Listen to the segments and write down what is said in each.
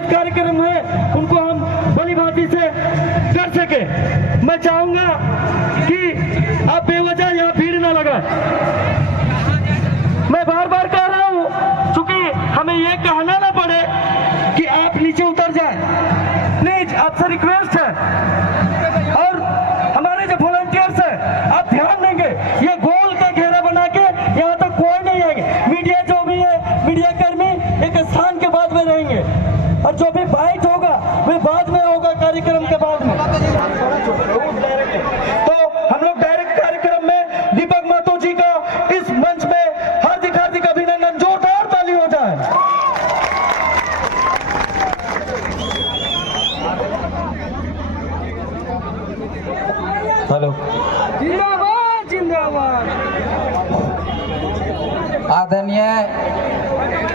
आयोजित कार्यक्रम है उनको हम भली भांति से कर सके। मैं चाहूंगा कि आप बेवजह यहाँ भीड़ न लगाएं। मैं बार बार कह रहा हूँ, चूंकि हमें ये कहना ना पड़े कि आप नीचे उतर जाएं, प्लीज आपसे रिक्वेस्ट है। और हमारे जो वॉलंटियर्स है, आप ध्यान देंगे, ये गोल का घेरा बना के यहाँ तक कोई नहीं आएंगे। मीडिया जो भी है, मीडिया कर्मी एक स्थान के बाद में रहेंगे और जो भी बाइट होगा वे बाद में होगा, कार्यक्रम के बाद में। तो हम लोग डायरेक्ट कार्यक्रम में दीपक महतो जी का इस मंच में हार्दिक हार्दिक अभिनंदन, जोरदार ताली हो जाए। हेलो, जिंदाबाद जिंदाबाद। आदरणीय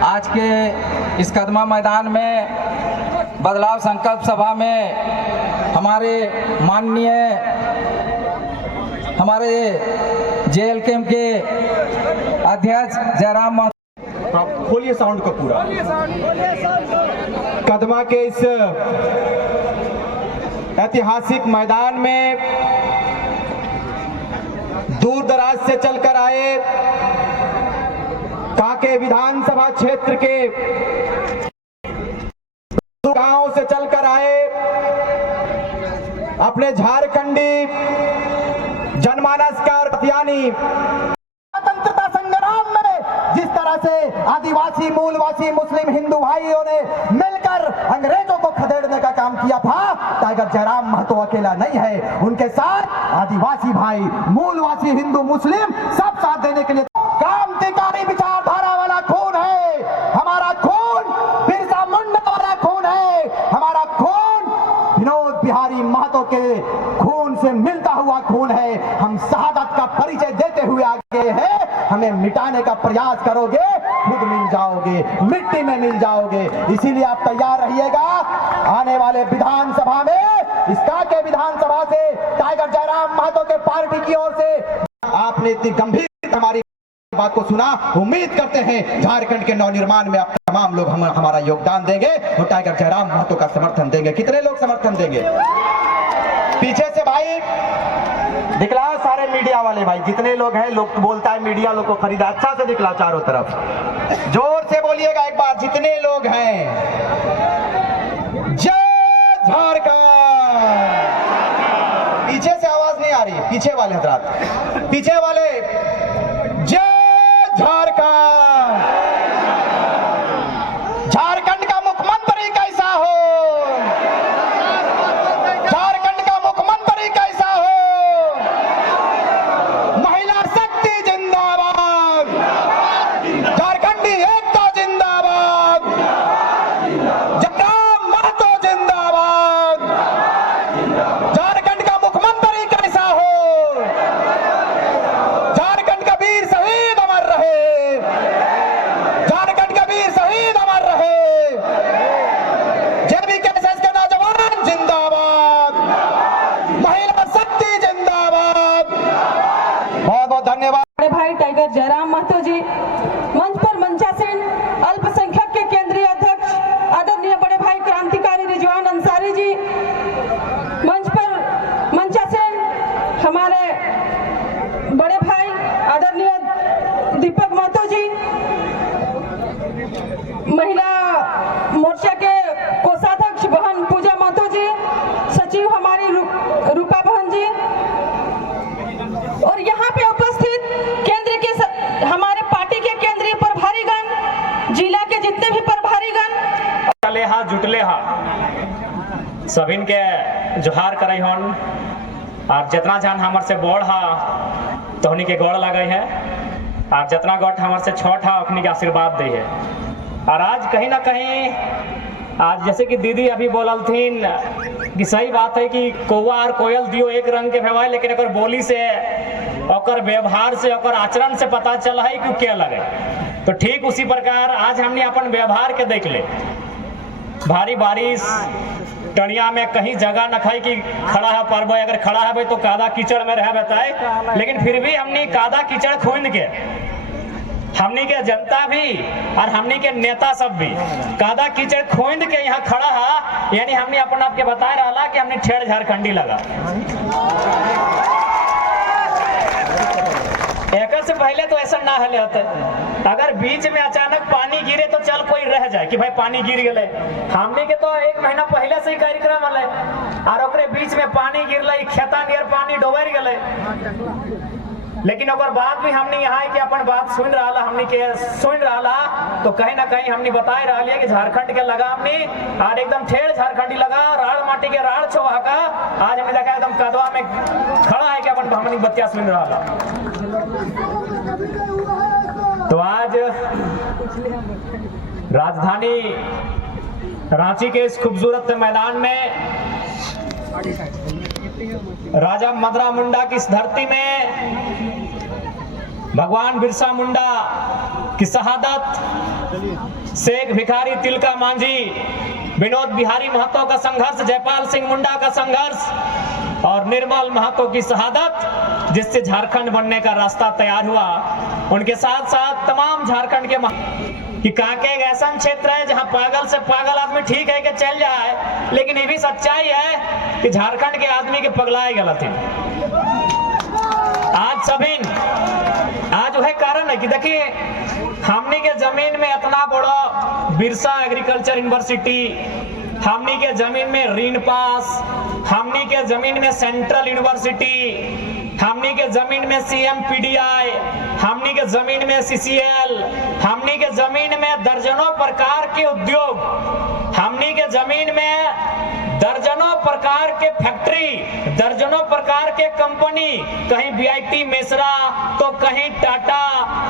आज के इस कदमा मैदान में बदलाव संकल्प सभा में हमारे माननीय हमारे JLKM के अध्यक्ष जयराम महतो, खोलिए साउंड का पूरा। कदमा के इस ऐतिहासिक मैदान में दूर दराज से चलकर आए कांके विधानसभा क्षेत्र के गांवों से चलकर आए, अपने झारखंडी जनमानस का यानी स्वतंत्रता संग्राम में जिस तरह से आदिवासी मूलवासी मुस्लिम हिंदू भाइयों ने मिलकर अंग्रेजों को खदेड़ने का काम किया था, टाइगर जयराम महतो अकेला नहीं है, उनके साथ आदिवासी भाई, मूलवासी हिंदू मुस्लिम सब साथ देने के लिए। क्रांतिकारी विचारधारा वाला खून है हमारा, खून बिरसा मुंडा वाला खून है हमारा, खून विनोद बिहारी महतो के खून से मिलता हुआ खून है। हम शहादत का परिचय देते हुए आगे हैं, हमें मिटाने का प्रयास करोगे खुद मिल जाओगे, मिट्टी में मिल जाओगे। इसीलिए आप तैयार रहिएगा। आने वाले विधानसभा में, इस कांके विधानसभा से टाइगर जयराम महतो के पार्टी की ओर से आपने इतनी गंभीर हमारी बात को सुना। उम्मीद करते हैं झारखंड के नवनिर्माण में आप तमाम लोग हमारा योगदान देंगे और टाइगर जयराम महतो का समर्थन देंगे। कितने लोग समर्थन देंगे? पीछे से भाई दिखलाओ, सारे मीडिया वाले भाई जितने लोग हैं, लोग बोलता है मीडिया लोग को खरीदा, अच्छा से दिखलाओ चारों तरफ, जोर से बोलिएगा एक बार, जितने लोग हैं। जय झारखंड। पीछे से आवाज नहीं आ रही, पीछे वाले हजरात, पीछे वाले, जय झारखंड। झारखंड का मुख्यमंत्री कैसा हो, झारखंड का मुख्यमंत्री कैसा हो, महिला शक्ति जिंदाबाद, झारखंडी एकता जिंदाबाद, जयराम महतो जिंदाबाद। झारखंड का मुख्यमंत्री कैसा हो, झारखंड का वीर शहीद अमर रहे, झारखंड का वीर शहीद अमर रहे, JBKSS के नौजवान जिंदाबाद, महिला शक्ति जिंदाबाद। बहुत बहुत धन्यवाद। बड़े भाई टाइगर जयराम महतो जी, मंच पर मंचासीन अल्पसंख्यक के केंद्रीय अध्यक्ष आदरणीय बड़े भाई क्रांतिकारी रिजवान अंसारी जी, मंच पर मंचासीन हमारे बड़े भाई आदरणीय दीपक महतो जी, महिला मोर्चा के कोषाध्यक्ष बहन पूजा महतो जी, सचिव हमारी रूपा बहन जी, और यहाँ पे उपस्थित केंद्र के हमारे पार्टी के केंद्रीय प्रभारीगण, जिला के जितने भी प्रभारीगण, चले हा जुटले हा सभिन के जोहार करे हन, और जितना जान हमर से बोड़ हा तोहनी के गोड़ लगे है, और जितना गोट हमर से छोट हा अपनी के आशीर्वाद दे है। और आज कहीं ना कहीं, आज जैसे कि दीदी अभी बोलल थीन कि सही बात है कि कौवा और कोयल दियो एक रंग के भेवाए, लेकिन एक बोली से, और व्यवहार से, और आचरण से पता चल है कि क्या लगे। तो ठीक उसी प्रकार आज हमने अपन व्यवहार के देख ले। भारी बारिश टनिया में कहीं जगह न खाई कि खड़ा है पर्व, अगर खड़ा है भाई तो कादा कीचड़ में रह बताए, लेकिन फिर भी हमने कादा कीचड़ खून के हमनी के जनता भी और हमनी के नेता सब भी कादा कीचड़ खोद के यहाँ खड़ा है, यानी हमने अपन आप के बता रहा कि हमने ठेड़ झारखंडी लगा। एक से पहले तो ऐसा ना हले होते, अगर बीच में अचानक पानी गिरे तो चल कोई रह जाए कि भाई पानी गिर गए। हमने के तो 1 महीना पहले से ही कार्यक्रम हले और ओकरे बीच में पानी गिरले, खेता नियर पानी डोबर गए। लेकिन ओकर बाद भी हमने यहाँ के अपन बात सुन रहा, हमने के सुन रहा तो कहीं ना कहीं हमने बता रहा कि झारखंड के लगा हमने और एकदम ठेड़ झारखंडी लगा, राड़ माटी के राड़ छोहा का आज हमने देखा एकदम कदवा में खड़ा है कि अपन हमने बतिया सुन रहा। तो आज राजधानी रांची के इस खूबसूरत मैदान में राजा मदरा मुंडा की इस धरती में भगवान बिरसा मुंडा की शहादत, शेख भिखारी तिलका मांझी, विनोद बिहारी महतो का संघर्ष, जयपाल सिंह मुंडा का संघर्ष और निर्मल महतो की शहादत, जिससे झारखंड बनने का रास्ता तैयार हुआ। उनके साथ साथ तमाम झारखंड के कि कांके एक ऐसा क्षेत्र है जहां पागल से पागल आदमी ठीक है कि चल जाए, लेकिन ये भी सच्चाई है कि झारखंड के आदमी के पगलाए गलत है। आज सभी आज वह कारण है कि देखिए हमनी के जमीन में इतना बड़ा बिरसा एग्रीकल्चर यूनिवर्सिटी, हमनी के जमीन में रीन पास, हमनी के जमीन में सेंट्रल यूनिवर्सिटी, हमनी के जमीन में CMPDI, हमनी के जमीन में CCL, हमनी के जमीन में दर्जनों प्रकार के उद्योग, हमनी के जमीन में दर्जनों प्रकार के फैक्ट्री, दर्जनों प्रकार के कंपनी, कहीं BIT मिश्रा तो कहीं टाटा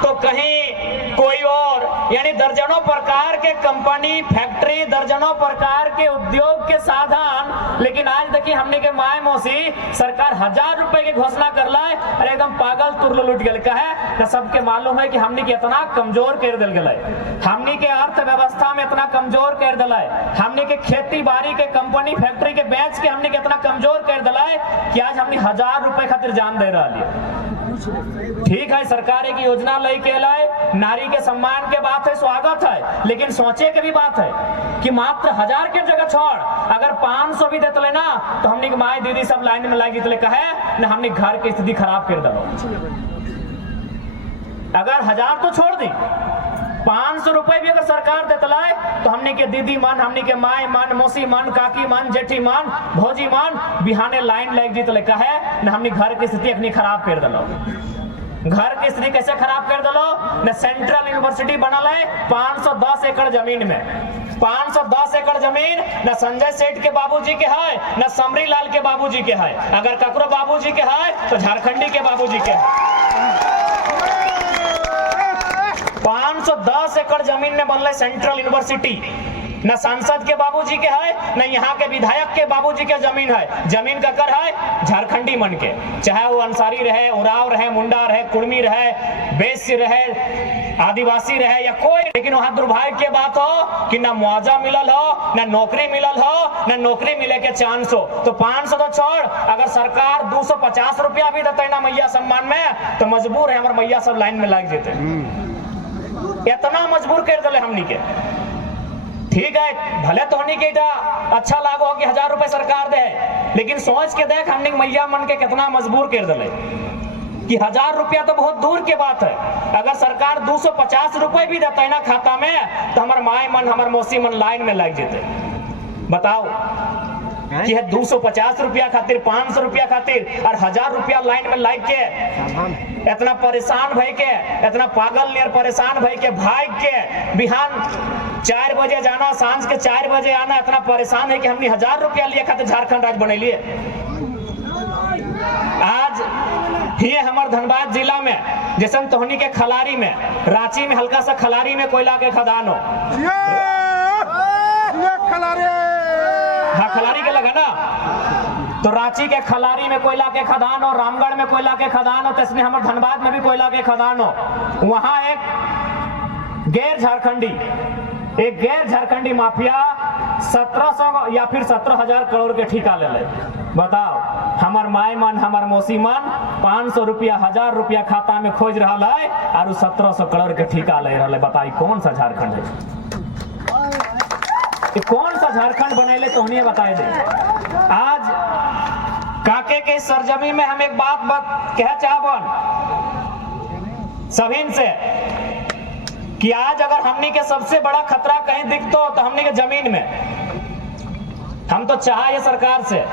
तो कहीं कोई और, यानी दर्जनों प्रकार के कंपनी फैक्ट्री, दर्जनों प्रकार के उद्योग के साधन। लेकिन आज देखिए हमने के माय मौसी सरकार 1000 रुपए की घोषणा कर लाए, अरे एकदम पागल तुरलो लुट गए कहे तो सबके मालूम है कि हमने के इतना कमजोर कर दिल गए, हमने के अर्थव्यवस्था में इतना कमजोर कर दिला है, हमने के खेती बाड़ी के कंपनी फैक्ट्री के बेच के हमने के इतना कमजोर कर दिला है कि आज हमने 1000 रुपए खातिर जान दे रहा है। ठीक है सरकार एक योजना लेके लाए, नारी के सम्मान के बात है, स्वागत है, लेकिन सोचे के भी बात है कि मात्र 1000 के जगह छोड़ अगर 500 भी देते ना तो हमने के माए दीदी सब लाइन में लगी तो कहे ना हमने घर की स्थिति खराब कर दो। अगर 1000 तो छोड़ दी, 500 रुपए भी अगर सरकार देते लाए तो हमने के दीदी मान, हमने के माए मान, मौसी मान, काकी मान, जेठी मान, भौजी मान बिहाने लाइन लग जी तो कहे ना हमने घर की स्थिति अपनी खराब कर दलो। घर की स्थिति कैसे खराब कर दलो न सेंट्रल यूनिवर्सिटी बनल है 510 एकड़ जमीन में, 510 एकड़ जमीन न संजय सेठ के बाबूजी के है न समरी लाल के बाबूजी के है, अगर ककरो बाबूजी के है तो झारखंडी के बाबूजी के है। 510 एकड़ जमीन में बनल सेंट्रल यूनिवर्सिटी, न सांसद के बाबूजी के है न यहाँ के विधायक के बाबूजी के जमीन है, जमीन का कर है झारखंडी मन के, चाहे वो अंसारी रहे, उराव रहे, मुंडा रहे, कुर्मी रहे, वैश्य रहे, आदिवासी रहे या कोई। लेकिन वहां दुर्भाग्य के बात हो कि ना मुआवजा मिलल हो, ना नौकरी मिलल हो, ना नौकरी मिले के चांस हो। तो 500 तो छोड़, अगर सरकार 250 रुपया भी देते ना मैया सम्मान में तो मजबूर है हमारे मैया सब लाइन में लग जेते, इतना मजबूर कर दिले हमनी के। ठीक है भले तो हमनी के अच्छा लागो कि 1000 रुपए सरकार दे, लेकिन सोच के देख हमनी मैया मन के कितना मजबूर कर दिले कि 1000 रुपया तो बहुत दूर के बात है, अगर सरकार 250 रुपए भी देता है ना खाता में तो हमारे माए मन, हमारे मौसी मन लाइन में लग जेते। बताओ कि है 250 रुपया खातिर, 500 रुपया खातिर और 1000 रुपया लाइन में लग के इतना परेशान भई के, इतना पागल नियर परेशान भई के, भाग के बिहान 4 बजे जाना, सांझ के 4 बजे आना, इतना परेशान है कि हमने 1000 रुपया लिए खातिर झारखंड राज्य बने लिए। आज ये हमारे धनबाद जिला में जैसे तोहनी के खलारी में, रांची में हल्का सा खलारी में कोयला के खदान हो, हाँ खलारी के लगा ना, तो रांची के खलारी में कोयला के खदान हो, रामगढ़ में कोयला के खदान हो, तो इसमें हमारे धनबाद में भी कोयला के खदान हो। वहां एक गैर झारखंडी माफिया 1700 या फिर 17,000 करोड़ के ठेका ले ले। बताओ हम हमार माय मन हमार मौसी मन 500 रुपया 1000 रुपया खाता में खोज रहा है और 1700 करोड़ के ठेका ले रहा है। बताई कौन सा झारखंड है? कौन सा झारखंड बनेले तो उन्हें बताए दे। आज काके के सरजमी में हम एक बात कह चाहबन सभी से कि आज अगर हमनी के सबसे बड़ा खतरा कहीं दिखतो तो हमनी के जमीन में। हम तो चाहे सरकार से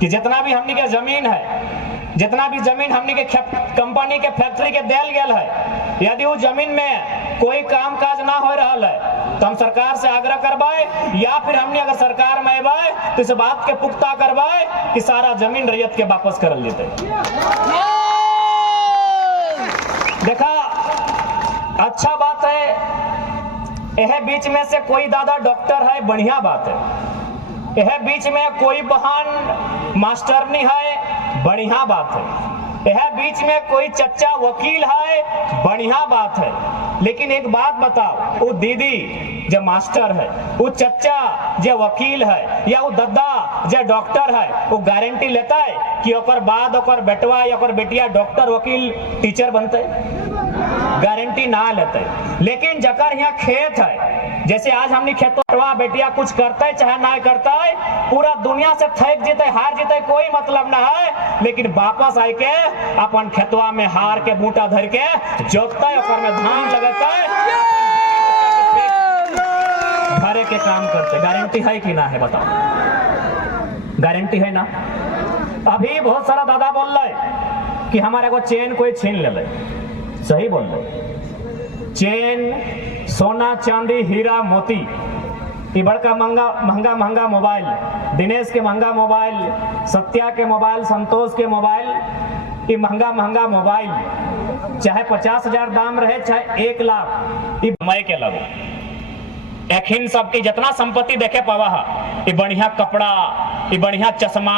कि जितना भी हमनी के जमीन है, जितना भी जमीन हमनी के कंपनी के फैक्ट्री के देल गेल है, यदि वो जमीन में कोई काम काज ना हो रहा है तो हम सरकार से आग्रह करवाए, या फिर हमने अगर सरकार में आए तो इस बात के पुख्ता करवाए कि सारा जमीन रैयत के वापस करल जेते। देखा अच्छा बात है, यह बीच में से कोई दादा डॉक्टर है, बढ़िया बात है। यह बीच में कोई बहन मास्टरनी है, बढ़िया बात है। यह बीच में कोई चच्चा वकील है, बढ़िया बात है। लेकिन एक बात बताओ, वो दीदी जो मास्टर है, वो चच्चा जो वकील है, या वो दद्दा जो डॉक्टर है, वो गारंटी लेता है कि ओकर बाद ओकर बेटवा या ओकर बेटिया डॉक्टर वकील टीचर बनते? गारंटी ना लेते। लेकिन जकर यहाँ खेत है, जैसे आज हमने खेतवा बेटिया कुछ करते है चाहे ना करता है, पूरा दुनिया से थक जीते हार जीते कोई मतलब ना है, लेकिन वापस आई के अपन खेतवा में हार के बूटा धर के जोतता है, ओकर में धान लगाता है, घरे के काम करते। गारंटी है कि ना है बताओ? गारंटी है ना? अभी बहुत सारा दादा बोल रहे कि हमारे को चेन कोई छीन ले। सही बोल रहे। चेन, सोना, चांदी, हीरा, मोती, ये बड़का महंगा मोबाइल, दिनेश के महंगा मोबाइल, सत्या के मोबाइल, संतोष के मोबाइल, ये महंगा मोबाइल, चाहे 50,000 दाम रहे चाहे 1 लाख, ये मैं के लगो एखिन सबकी जितना संपत्ति देखे पावा है, ये बढ़िया कपड़ा, ये बढ़िया चश्मा,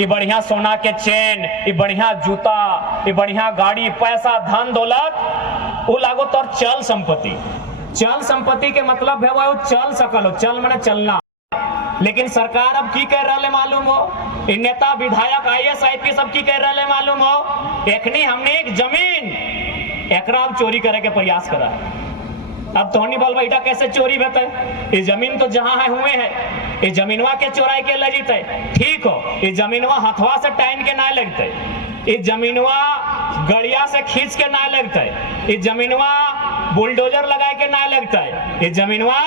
ये बढ़िया सोना के चेन, ये बढ़िया जूता, ये बढ़िया गाड़ी, पैसा, धन दौलत, वो लागो तो चल संपत्ति। चल संपत्ति के मतलब है वो चल सकल हो, चल माने चलना। लेकिन सरकार अब की कह रहा मालूम हो? इन नेता विधायक IAS IPS सब की कह रहा मालूम हो? एखनी हमने एक जमीन एकरा चोरी करे के प्रयास करा। अब तोहनी बोल बेटा कैसे चोरी होता है? ये जमीन तो जहाँ है हुए है, ये जमीनवा के चोराई के ले जीते, ठीक हो, ये जमीनवा हथवा से टाइन के ना लगते, ये जमीनवा गड़िया से खींच के ना लगता है, ये जमीनवा बुलडोजर लगाए के ना लगता है, ये जमीनवा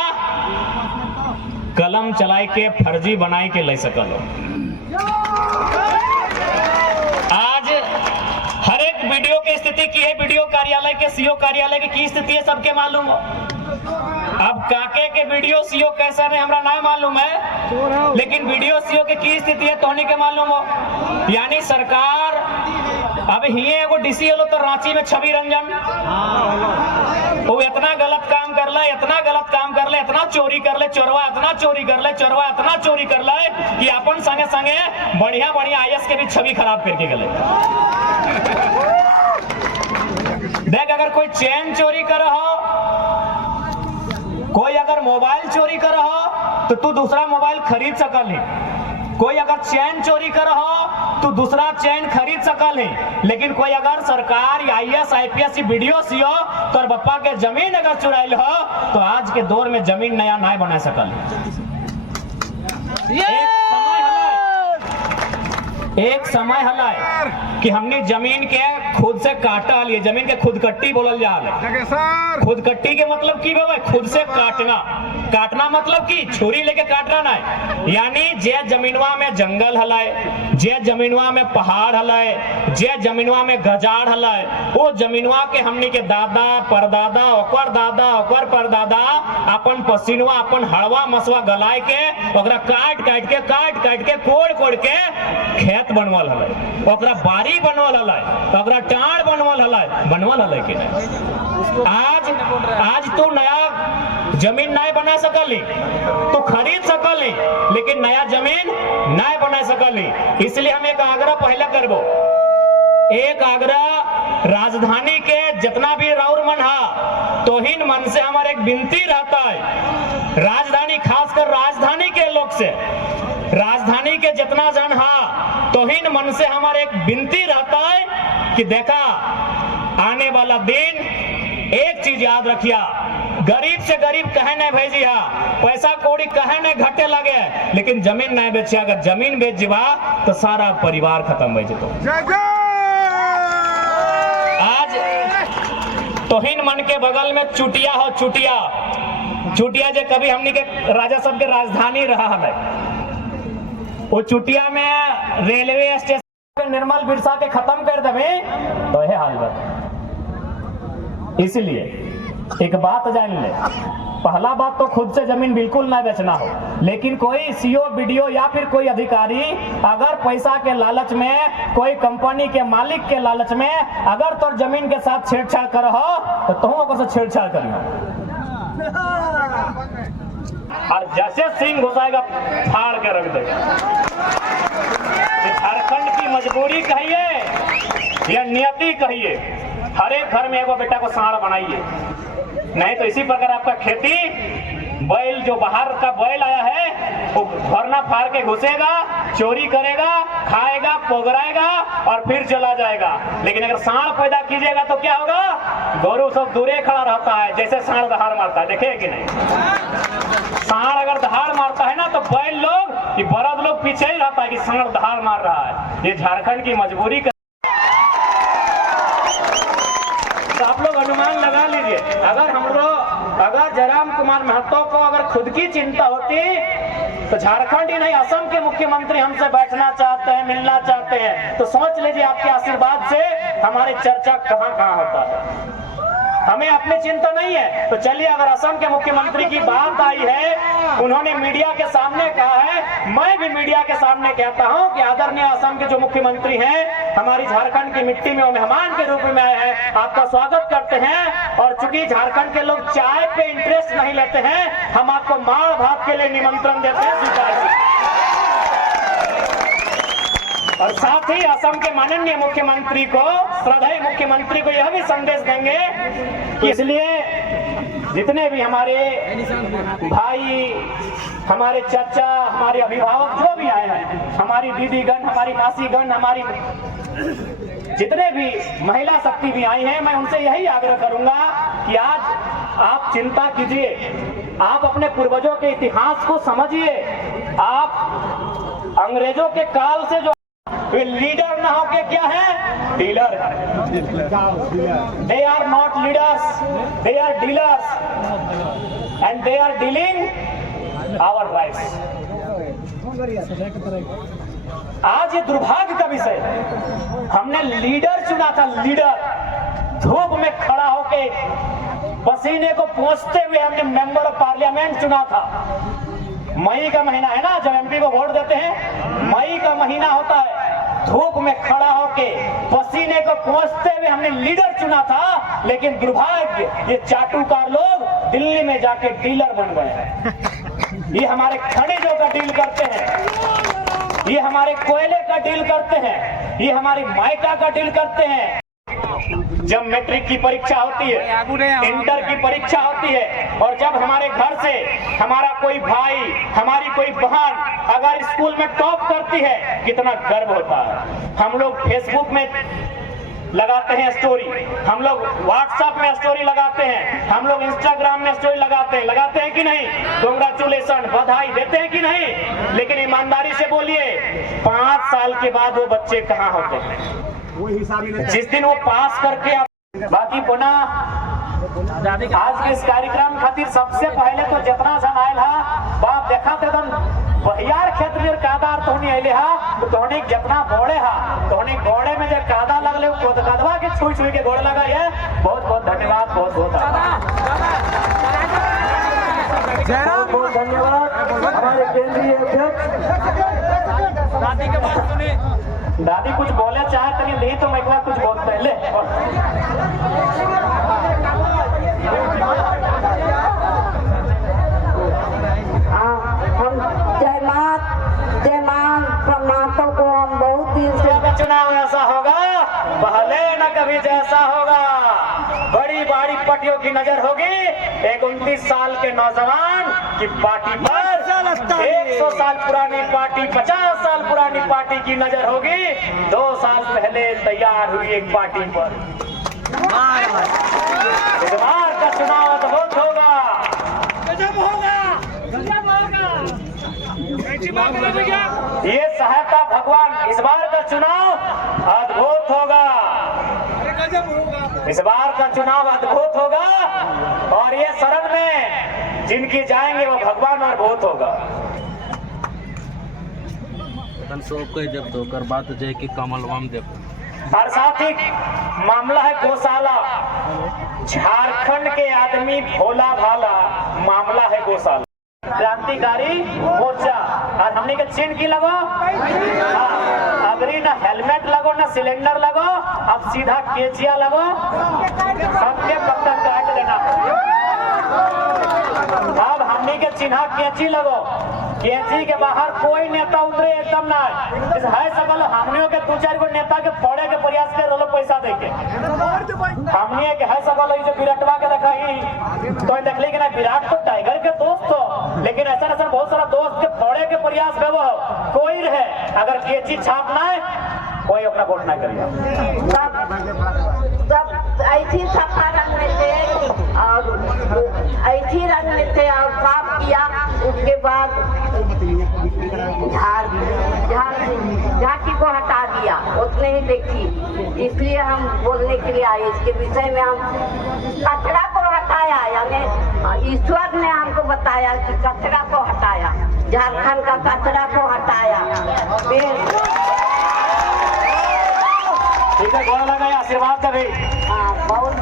कलम चलाए के फर्जी बनाए के ले सकल हो। आज हर एक वीडियो की स्थिति की है, वीडियो कार्यालय के सीओ कार्यालय की स्थिति है, सबके मालूम हो। अब काके के वीडियो सीओ कैसा है हमरा ना मालूम है, लेकिन वीडियो सीओ की स्थिति है तोहनी के मालूम हो। यानी सरकार अब ही एगो डीसी होलो तो रांची में छवि रंजन, वो इतना गलत काम कर ले, इतना गलत काम कर ले, इतना चोरी कर ले, चोरवा इतना चोरी कर ले, चोरवा इतना चोरी कर ले कि अपन संगे संगे बढ़िया IAS के भी छवि खराब करके गले। देख, अगर कोई चेन चोरी कर हो, कोई अगर मोबाइल चोरी कर हो तो तू दूसरा मोबाइल खरीद सकल है। कोई अगर चैन चोरी कर हो तो दूसरा चैन खरीद सकल है। लेकिन कोई अगर सरकार या IAS IPS वीडियो सीओ तोर बप्पा के जमीन अगर चुराइल हो तो आज के दौर में जमीन नया ना बना सकल है। एक समय हला कि हमने जमीन के खुद से काटा लिए, जमीन के खुदकट्टी बोलल जा रहा है। खुदकट्टी के मतलब की बाबा? खुद से काटना। काटना मतलब की छुरी लेके काटना ना है। यानी जे जमीनवा में जंगल हलाए, जे जमीनवा में पहाड़ हलाए, जे जमीनवा में गजाड़ हलाए, वो जमीनवा के हमने के दादा परदादा ओकर दादा ओकर परदादा अपन पसीनवा अपन हड़वा मसवा गलाए के ओकरा काट काट के कोड़ के खेत बनवल हलै, ओकरा बारी बनवल हलै, ओकरा टाड़ बनवल हलै कि नहीं? आज तू नया जमीन नहीं बना सकली, तू खरीद सकली, लेकिन नया जमीन नहीं बना सकली। इसलिए हम एक आग्रह पहले करबो, एक आग्रह राजधानी के जितना भी राउर मन हा तोहिन मन से हमारे एक विनती रहता है, राजधानी खासकर राजधानी के लोग से, राजधानी के जितना जन हा तो तौहीन मन से हमारा एक विनती रहता है कि देखा आने वाला दिन एक चीज याद रखिया, गरीब से गरीब कहे नहीं भेजिया, पैसा कौड़ी कहे नहीं घटे लगे, लेकिन जमीन नहीं बेचिया। अगर जमीन बेच जीवा तो सारा परिवार खत्म हो जेतो। आज तौहीन मन के बगल में चुटिया हो, चुटिया जो कभी हमनी के राजा सब के राजधानी रहा है, वो चुटिया में रेलवे स्टेशन निर्मल बिरसा के खत्म कर देवे तो यह हाल बा। इसलिए एक बात जान ले, पहला बात तो खुद से जमीन बिल्कुल ना बेचना हो, लेकिन कोई सीओ बीडीओ या फिर कोई अधिकारी अगर पैसा के लालच में, कोई कंपनी के मालिक के लालच में अगर तो जमीन के साथ छेड़छाड़ कर हो तो तुम से छेड़छाड़ करियो, और जैसे सिंह घुसाएगा फाड़ के रख देगा। झारखंड की मजबूरी कहिए या नियति कहिए, हर एक घर में एगो बेटा को सांड बनाइए, नहीं तो इसी प्रकार आपका खेती बैल जो बाहर का बैल आया है वो भरना फाड़ के घुसेगा, चोरी करेगा, खाएगा, पोगराएगा और फिर चला जाएगा। लेकिन अगर सांड पैदा कीजिएगा तो क्या होगा, गोरू सब दूरे खड़ा रहता है, जैसे सांड दहाड़ मारता है, देखे कि नहीं? सांड अगर दहाड़ मारता है ना तो बैल लोग, बरद लोग पीछे ही रहता है कि सांड दहाड़ मार रहा है। ये झारखंड की मजबूरी का तो आप लोग अनुमान लगा लीजिए, अगर जयराम कुमार महतो को अगर खुद की चिंता होती तो झारखंड ही नहीं असम के मुख्यमंत्री हमसे बैठना चाहते हैं, मिलना चाहते हैं। तो सोच लीजिए आपके आशीर्वाद से हमारी चर्चा कहां कहां होता है। हमें अपनी चिंता नहीं है तो चलिए, अगर असम के मुख्यमंत्री की बात आई है, उन्होंने मीडिया के सामने कहा है, मैं भी मीडिया के सामने कहता हूं कि आदरणीय असम के जो मुख्यमंत्री हैं हमारी झारखंड की मिट्टी में वो मेहमान के रूप में आए हैं, आपका स्वागत करते हैं। और चूंकि झारखंड के लोग चाय पे इंटरेस्ट नहीं लेते हैं, हम आपको माड़ भात के लिए निमंत्रण देते हैं, स्वीकार। और साथ ही असम के माननीय मुख्यमंत्री को, श्रद्धेय मुख्यमंत्री को यह भी संदेश देंगे कि इसलिए जितने भी हमारे भाई, हमारे चाचा, हमारे अभिभावक जो भी आए हैं, हमारी दीदीगण, हमारी मासीगण, हमारी जितने भी महिला शक्ति भी आई हैं, मैं उनसे यही आग्रह करूंगा कि आज आप चिंता कीजिए, आप अपने पूर्वजों के इतिहास को समझिए। आप अंग्रेजों के काल से जो वे लीडर ना होके क्या है, डीलर है। They are not leaders, they are dealers and they are dealing our rights. आज ये दुर्भाग्य का विषय है, हमने लीडर चुना था, लीडर धूप में खड़ा होके पसीने को पोंछते हुए हमने मेंबर ऑफ पार्लियामेंट चुना था। मई का महीना है ना, जब एमपी को वोट देते हैं, मई का महीना होता है, धूप में खड़ा होके पसीने को पोंछते हुए हमने लीडर चुना था। लेकिन दुर्भाग्य ये चाटुकार लोग दिल्ली में जाके डीलर बन गए हैं। ये हमारे खनिजों का डील करते हैं, ये हमारे कोयले का डील करते हैं, ये हमारी माइका का डील करते हैं। जब मैट्रिक की परीक्षा होती है, इंटर की परीक्षा होती है, और जब हमारे घर से हमारा कोई भाई, हमारी कोई बहन अगर स्कूल में टॉप करती है, कितना गर्व होता है। हम लोग फेसबुक में लगाते हैं स्टोरी, हम लोग व्हाट्सएप में स्टोरी लगाते हैं, हम लोग इंस्टाग्राम में स्टोरी लगाते हैं कि नहीं? कांग्रेचुलेशन, बधाई देते हैं कि नहीं? लेकिन ईमानदारी से बोलिए, 5 साल के बाद वो बच्चे कहाँ होते हैं? जिस दिन वो पास करके बाकी पुनः आज के इस कार्यक्रम खातिर सबसे पहले तो जितना जन आयल हा बाप देखा थे बहियार क्षेत्र में कादार तोहनी आइले हा, तो तोहनी जितना गोड़े हा, तोहनी गोड़े में जो कादा लगले वो कदवा के छुई के गोड़ लगा है। बहुत बहुत धन्यवाद, बहुत बहुत धन्यवाद हमारे केंद्रीय अध्यक्ष। दादी के बात सुनी, दादी कुछ बोले चाहे तो नहीं तो मैं एक बार कुछ बोल पहले। जय मान प्रणातों को हम बहुत दिन से चुनाव ऐसा होगा पहले न कभी जैसा होगा। बड़ी बड़ी पार्टियों की नजर होगी, एक 29 साल के नौजवान की पार्टी पर 100 साल पुरानी पार्टी 50 साल पुरानी पार्टी की नजर होगी 2 साल पहले तैयार हुई एक पार्टी पर। इस बार का चुनाव अद्भुत होगा। ये सहायता भगवान, इस बार का चुनाव अद्भुत होगा। इस बार का चुनाव अद्भुत होगा और ये शरण में जिनकी जाएंगे वो भगवान और भूत होगा। जब तो कर बात जय की कमलवाम देखो। और साथ ही मामला है गौशाला। झारखंड के आदमी भोला भाला, मामला है गौशाला। क्रांतिकारी मोर्चा और हमने के चिन्ह की लगो, अगरी ना हेलमेट लगो ना सिलेंडर लगो, अब सीधा केचिया लगो, सबके पत्ता काट देना। अब हमने के चिन्ह केची लगो, केची के बाहर कोई नेता उतरे एकदम ना है सकल। हमने के 2-4 गो नेता के फोड़े के प्रयास कर रहे पैसा देके। हमने के है सकल जो विराटवा के देखा ही तो देख ली कि ना विराट तो टाइगर के दोस्त हो, लेकिन ऐसा ऐसा बहुत सारा दोस्त के फोड़े के प्रयास में वो कोई रहे अगर केची छापना है कोई अपना वोट ना करिए। सब ऐसी सफा रंग में थे और ऐसी रंग में थे और साफ किया। उसके बाद झांकी को हटा दिया, उसने ही देखी। इसलिए हम बोलने के लिए आए इसके विषय में। हम कचरा को हटाया, यानी ईश्वर ने हमको बताया कि कचरा को हटाया, झारखंड का कचरा को हटाया। ठीक है, गोला लगा आशीर्वाद कर रही। बहुत